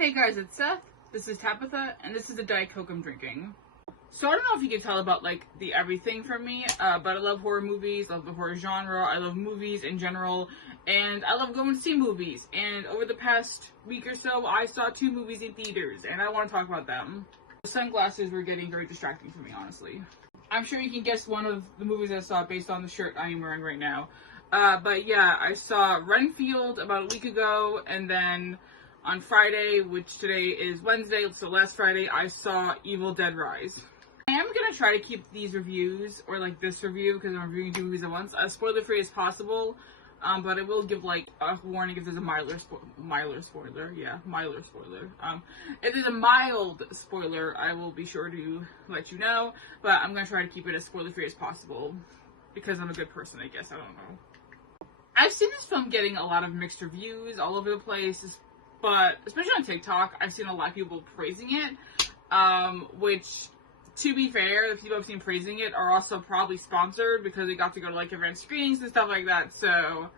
Hey guys, it's Seth, this is Tabitha, and this is the Diet Coke I'm drinking. So I don't know if you can tell about like the everything from me, but I love horror movies, I love the horror genre, I love movies in general, and I love going to see movies. And over the past week or so, I saw 2 movies in theaters, and I want to talk about them. The sunglasses were getting very distracting for me, honestly. I'm sure you can guess one of the movies I saw based on the shirt I am wearing right now. But yeah, I saw Renfield about a week ago, and then on Friday, which today is Wednesday, so last Friday, I saw Evil Dead Rise. I am going to try to keep these reviews, or like this review, because I'm reviewing 2 movies at once, as spoiler-free as possible, but I will give like a warning if there's a mild spoiler. If there's a mild spoiler, I will be sure to let you know, but I'm going to try to keep it as spoiler-free as possible, because I'm a good person, I guess, I don't know. I've seen this film getting a lot of mixed reviews all over the place, but especially on TikTok, I've seen a lot of people praising it, which, to be fair, the people I've seen praising it are also probably sponsored because they got to go to like event screenings and stuff like that, so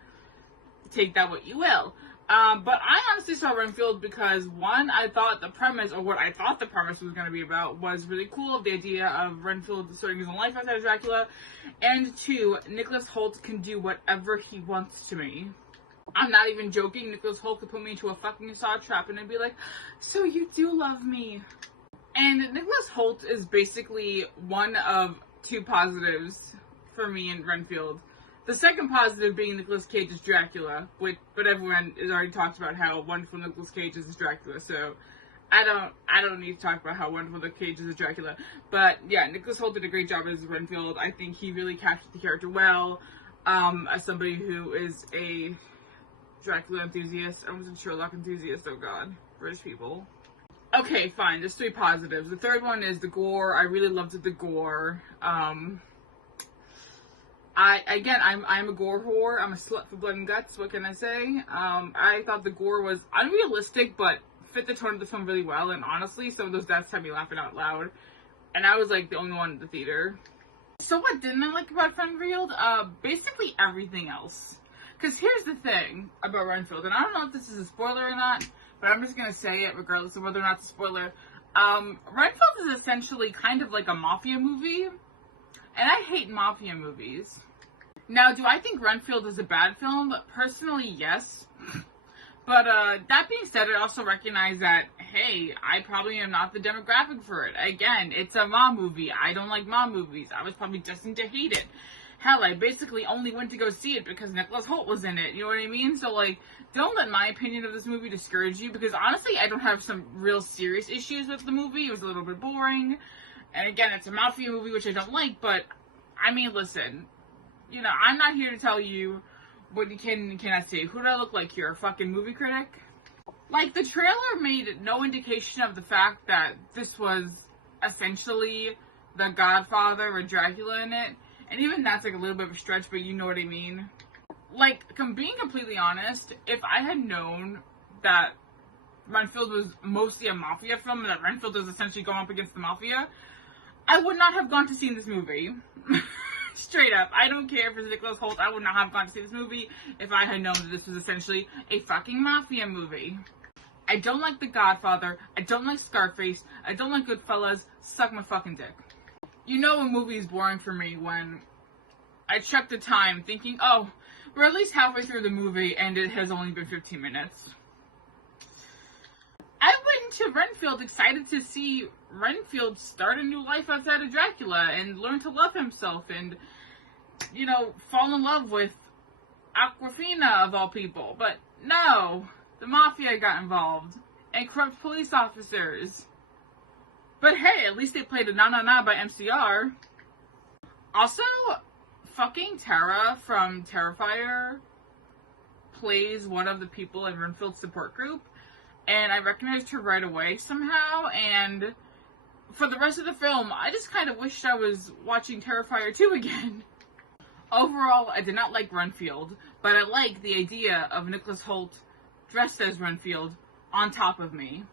take that what you will. But I honestly saw Renfield because, one, I thought the premise, or what I thought the premise was going to be about, was really cool, the idea of Renfield starting his own life outside of Dracula, and 2, Nicholas Hoult can do whatever he wants to me. I'm not even joking, Nicholas Hoult could put me into a fucking saw trap and I'd be like, so you do love me. And Nicholas Hoult is basically one of 2 positives for me in Renfield. The second positive being Nicolas Cage's Dracula, but everyone has already talked about how wonderful Nicolas Cage is as Dracula, so I don't need to talk about how wonderful Nicolas Cage is as Dracula. But yeah, Nicholas Hoult did a great job as Renfield. I think he really captured the character well. As somebody who is a Dracula enthusiast, I was a Sherlock enthusiast, oh god, British people. Okay, fine, there's 3 positives. The third one is the gore. I really loved the gore. I'm a gore whore. I'm a slut for blood and guts. What can I say? I thought the gore was unrealistic, but fit the tone of the film really well. And honestly, some of those deaths had me laughing out loud. And I was like the only one in the theater. So what didn't I like about Renfield? Basically everything else. Because here's the thing about Renfield, and I don't know if this is a spoiler or not, but I'm just gonna say it regardless of whether or not it's a spoiler. Renfield is essentially kind of like a mafia movie. And I hate mafia movies. Now, do I think Renfield is a bad film? Personally, yes. But, that being said, I also recognize that, hey, I probably am not the demographic for it. Again, it's a mom movie. I don't like mom movies. I was probably destined to hate it. Hell, I basically only went to go see it because Nicholas Hoult was in it. You know what I mean? So, like, don't let my opinion of this movie discourage you, because honestly, I don't have some real serious issues with the movie. It was a little bit boring. And again, it's a mafia movie, which I don't like, but, I mean, listen, you know, I'm not here to tell you what you can and cannot say. Who do I look like? You're a fucking movie critic? Like, the trailer made no indication of the fact that this was essentially The Godfather with Dracula in it, and even that's like a little bit of a stretch, but you know what I mean. Like, being completely honest, if I had known that Renfield was mostly a mafia film, and that Renfield was essentially going up against the mafia, I would not have gone to see this movie. Straight up. I don't care if it's Nicholas Hoult. I would not have gone to see this movie if I had known that this was essentially a fucking mafia movie. I don't like The Godfather. I don't like Scarface. I don't like Goodfellas. Suck my fucking dick. You know a movie is boring for me when I check the time thinking, oh, we're at least halfway through the movie and it has only been 15 minutes. I went to Renfield excited to see Renfield start a new life outside of Dracula and learn to love himself and, you know, fall in love with Aquafina of all people. But no, the mafia got involved and corrupt police officers. But hey, at least they played a Na Na Na by MCR. Also, fucking Tara from Terrifier plays one of the people in Renfield's support group. And I recognized her right away somehow, and for the rest of the film, I just kind of wished I was watching Terrifier 2 again. Overall, I did not like Renfield, but I like the idea of Nicholas Hoult dressed as Renfield on top of me.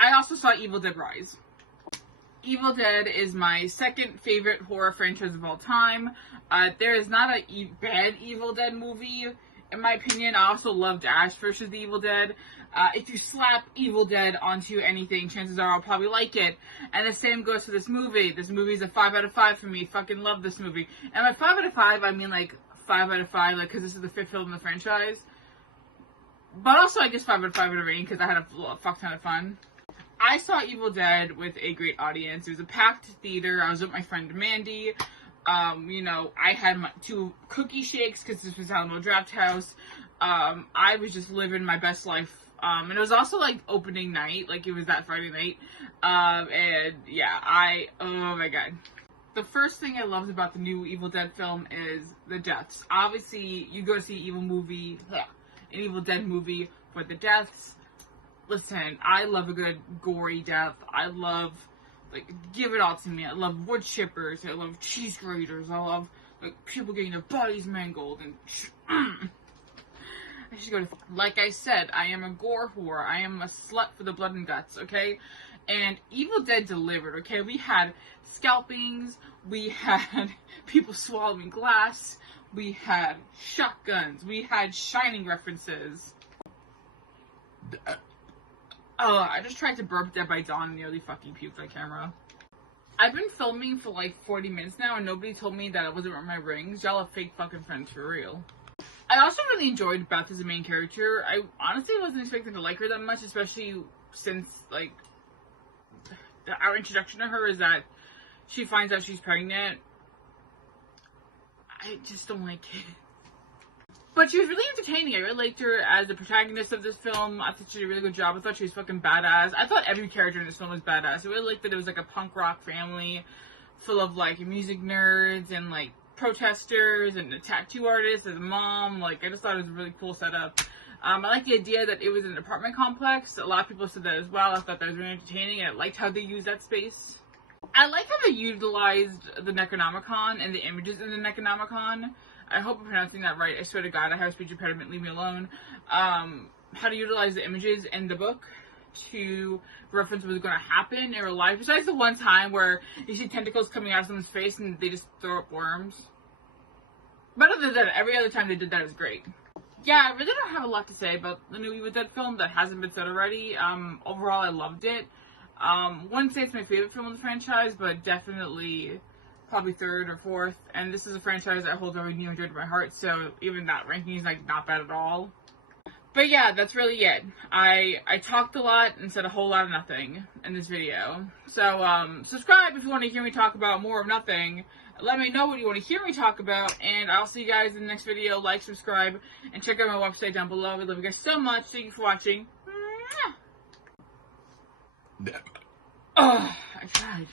I also saw Evil Dead Rise. Evil Dead is my second favorite horror franchise of all time. There is not a bad Evil Dead movie in my opinion. I also loved Ash versus the Evil Dead. If you slap Evil Dead onto anything, chances are I'll probably like it. And the same goes for this movie. This movie is a 5 out of 5 for me. Fucking love this movie. And by 5 out of 5, I mean like 5 out of 5, like, because this is the 5th film in the franchise. But also, I guess 5 out of 5 in a rating, because I had a fuck ton of fun. I saw Evil Dead with a great audience. It was a packed theater. I was with my friend Mandy. You know, I had my 2 cookie shakes, because this was Alamo Draft House. I was just living my best life. And it was also, like, opening night. Like, it was that Friday night. And, yeah, oh my god. The first thing I loved about the new Evil Dead film is the deaths. Obviously, you go to see an Evil Dead movie for the deaths. Listen, I love a good gory death. I love, like, give it all to me. I love wood chippers. I love cheese graters. I love, like, people getting their bodies mangled and I should go to... Like I said, I am a gore whore. I am a slut for the blood and guts, okay? And Evil Dead delivered, okay? We had scalpings. We had people swallowing glass. We had shotguns. We had Shining references. I just tried to burp Dead by Dawn and nearly fucking puked on camera. I've been filming for like 40 minutes now and nobody told me that I wasn't wearing my rings. Y'all are fake fucking friends for real. I also really enjoyed Beth as a main character. I honestly wasn't expecting to like her that much, especially since, like, our introduction to her is that she finds out she's pregnant. I just don't like it. But she was really entertaining. I really liked her as the protagonist of this film. I thought she did a really good job. I thought she was fucking badass. I thought every character in this film was badass. I really liked that it was like a punk rock family full of, like, music nerds and, like, protesters and a tattoo artist and a mom. Like, I just thought it was a really cool setup. I like the idea that it was an apartment complex. A lot of people said that as well. I thought that was really entertaining, and I liked how they used that space. I like how they utilized the Necronomicon and the images in the Necronomicon. I hope I'm pronouncing that right. I swear to God, I have a speech impediment. Leave me alone. How to utilize the images in the book to reference what was going to happen in real life. Besides the one time where you see tentacles coming out of someone's face and they just throw up worms. But other than that, every other time they did that is great. Yeah, I really don't have a lot to say about the new Evil Dead film that hasn't been said already. Overall, I loved it. Wouldn't say it's my favorite film in the franchise, but definitely probably 3rd or 4th. And this is a franchise that holds very near and dear to my heart, so even that ranking is, like, not bad at all. But yeah, that's really it. I talked a lot and said a whole lot of nothing in this video. So, subscribe if you want to hear me talk about more of nothing. Let me know what you want to hear me talk about, and I'll see you guys in the next video. Like, subscribe, and check out my website down below. I love you guys so much. Thank you for watching. I tried.